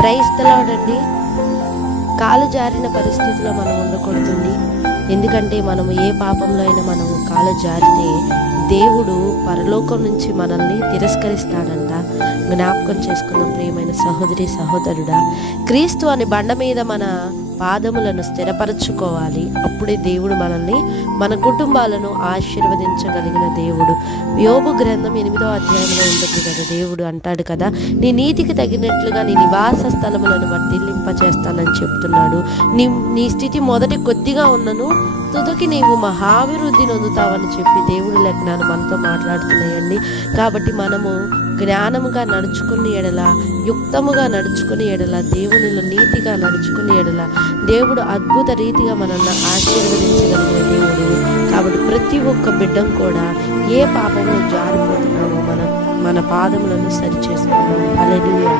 Praise the lord అండి. కాలు జారిన పరిస్థితిలో మనం ఉండకూడదండి. ఎందుకంటే మనము ఏ పాపంలో అయినా మనము కాలు జారితే దేవుడు పరలోకం నుంచి మనల్ని తిరస్కరిస్తాడంట. జ్ఞాపకం చేసుకున్న ప్రియమైన సహోదరి సహోదరుడా, క్రీస్తు అనే బండ మీద మన పాదములను స్థిరపరచుకోవాలి. అప్పుడే దేవుడు మనల్ని, మన కుటుంబాలను ఆశీర్వదించగలిగిన దేవుడు. యోబు గ్రంథం 8వ అధ్యాయంలో ఉంటుంది కదా, దేవుడు అంటాడు కదా, నీ నీతికి తగినట్లుగా నీ నివాస స్థలములను వర్ధిల్లింపచేస్తానని చెప్తున్నాడు. నీ స్థితి మొదటి కొద్దిగా ఉన్నను తుదకి నీవు మహాభివృద్ధి నొందుతావని చెప్పి దేవుడి లేఖనాలు మనతో మాట్లాడుతున్నాయండి. కాబట్టి మనము జ్ఞానముగా నడుచుకుని ఎడల, యుక్తముగా నడుచుకుని ఎడల, దేవునిలో నీతిగా నడుచుకుని ఎడల దేవుడు అద్భుత రీతిగా మనల్ని ఆశీర్వదించగలిగిన దేవుడు. కాబట్టి ప్రతి ఒక్క బిడ్డం కూడా ఏ పాపంలో జారిపోతున్నామో మన పాదములను సరి చేసుకున్నాము. హల్లెలూయా.